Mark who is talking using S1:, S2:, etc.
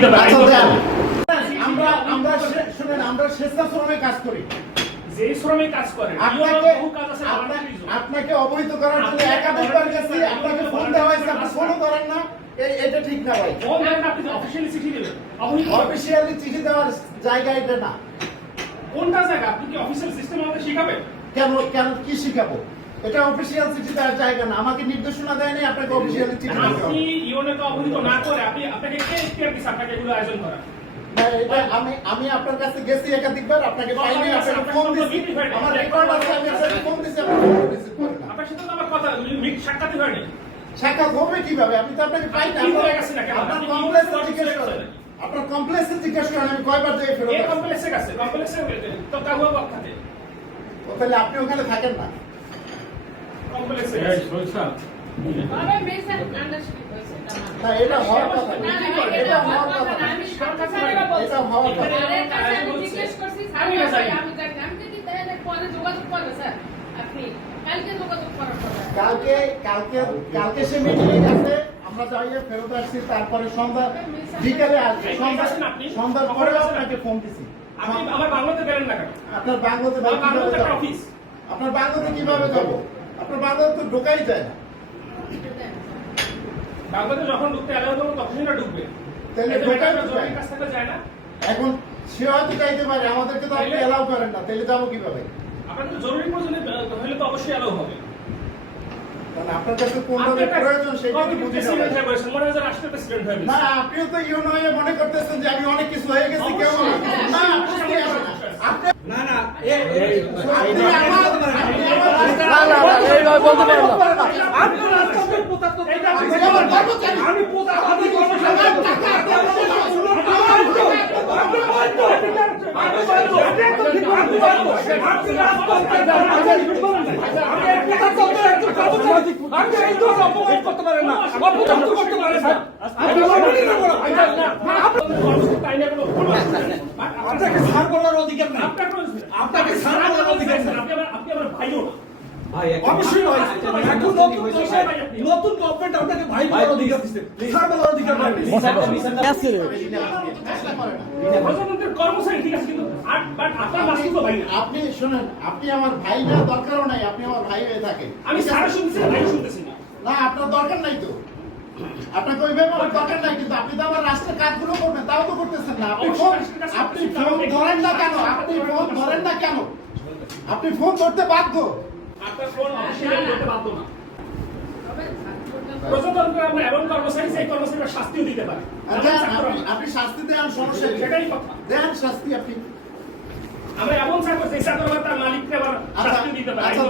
S1: দিতে পারে।
S2: আচ্ছা, আমরা আমরা শুনেন আমরা স্বেচ্ছাশ্রমে কাজ করি।
S1: যে শ্রমিক কাজ করে
S2: আপনাকে
S1: বহু কাজ আছে
S2: আপনা-
S1: volunteerism।
S2: আপনাকে অবহিত করার জন্য একাধিকবার গেছি আপনাকে ফোন দেওয়া হয়েছে আপনি ফোনও করেন না। এটা ঠিক না ভাই।
S1: ফোন দেন আপনি অফিসিয়ালি চিঠি দেবেন।
S2: অফিসিয়ালি চিঠি দেওয়ার জায়গা এটা না।
S1: কোনটা জায়গা? আপনি কি অফিসিয়াল সিস্টেম আমাদের শিখাবেন?
S2: কেন কেন কি শিখাবো? এটা অফিসিয়াল জায়গা না। আমাকে নির্দেশনা দেয়নি আপনাকে অফিসিয়ালি চিঠি
S1: আপনি অবহিত না করে আপনি আপনাকে কে আপনাকে এগুলো আয়োজন করা?
S2: আমি আমি আপনার কাছে গেছি একাধিকবার আপনাকে পাইনি আপনাকে ফোন দিছি। আমার রেকর্ড আছে আমি আপনাকে ফোন দিছি আপনি ফোন রিসিভ করেন
S1: আপনার সাথে তো আমার কথা মিট সাক্ষাৎই হয়নি।
S2: সাক্ষাৎ হবে কীভাবে? আমি তো আপনাকে পাই না।
S1: কি হয়ে গেছে না
S2: আপনার কমপ্লেক্সে জিজ্ঞেস করেন। আপনার কমপ্লেক্সে জিজ্ঞেস করেন আমি কয়বার যাই ফেরত?
S1: কমপ্লেক্সে গেছে কমপ্লেক্সে তো কাহুয়া পক্ষাতে
S2: ও, তাহলে আপনি ওখানে থাকেন না। এটা হওয়ার কথা এটা হওয়ার কথা। এটা হওয়ার কথা
S3: কালকে।
S2: কালকে কালকে সে মিটিং গেছে আমরা যাইয়ে ফেরত আসছি তারপরে সন্ধ্যা বিকেলে সন্ধ্যা সন্ধ্যার পরে আপনাকে ফোন দিছি
S1: আপনি আমার বাংলাতে না
S2: আপনার বাংলাতে আপনার বাংলাতে কীভাবে যাব আপনার বাংলাতে তো ঢোকাই যায় না।
S1: বাংলাতে যখন ঢুকতে এলাও করব তখনই না ঢুকবে।
S2: তাহলে ঢোকাই যায়।
S1: কাজ থাকলে যায় না।
S2: এখন সে হয়তো যাইতে পারে আমাদেরকে তো আপনি এলাও করেন না তাহলে যাব কীভাবে?
S1: আপনার তো জরুরি প্রয়োজনে হলে তো অবশ্যই এলাও হবে।
S2: আপনার কাছে প্রয়োজন সেটা বুঝি
S1: মনে যে রাষ্ট্রের প্রেসিডেন্ট
S2: না আপনিও তো ইউনো হয়ে করতেছেন যে আমি অনেক কিছু হয়ে গেছি না
S4: না এই এই
S2: আপনি আমার আপনি আমার
S4: না, না, না, বলতে পারেন। আপনাকে ছাড় করার অধিকার। আপনাকে ছাড় করার অধিকার
S1: আপনি আমার- আপনি আমার ভাইও না।
S4: অবশ্যই নয় এখন নতুন নতুন গভর্নমেন্ট আপনাকে ভাই বলার অধিকার দিচ্ছে। বলার অধিকার।
S2: আপনি শুনেন আপনি আমার ভাই না দরকারও নাই আপনি আমার ভাই হয়ে থাকেন।
S1: আমি ভাই শুনতেছি না।
S2: না আপনার দরকার নাই তো। আপনাকে ওইভাবে আমার দরকার নাই কিন্তু আপনি তো আমার রাষ্ট্রের কাজগুলো করবেন তাও তো করতেছেন না। আপনি ফোন আপনি ফোন ধরেন না কেন? আপনি ফোন ধরেন না কেন? আপনি ফোন
S1: করতে বাধ্য। প্রজাতন্ত্রে আমরা এমন কর্মচারী সেই কর্মচারীরা শাস্তিও দিতে পারে
S2: আপনি শাস্তি দেন সমস্যা
S1: সেটাই কথা
S2: দেন শাস্তি আপনি
S1: আমরা এমন চাকরি যে চাকর তার মালিককে আবার
S2: আচ্ছা
S1: শাস্তি দিতে পারি।
S2: আচ্ছা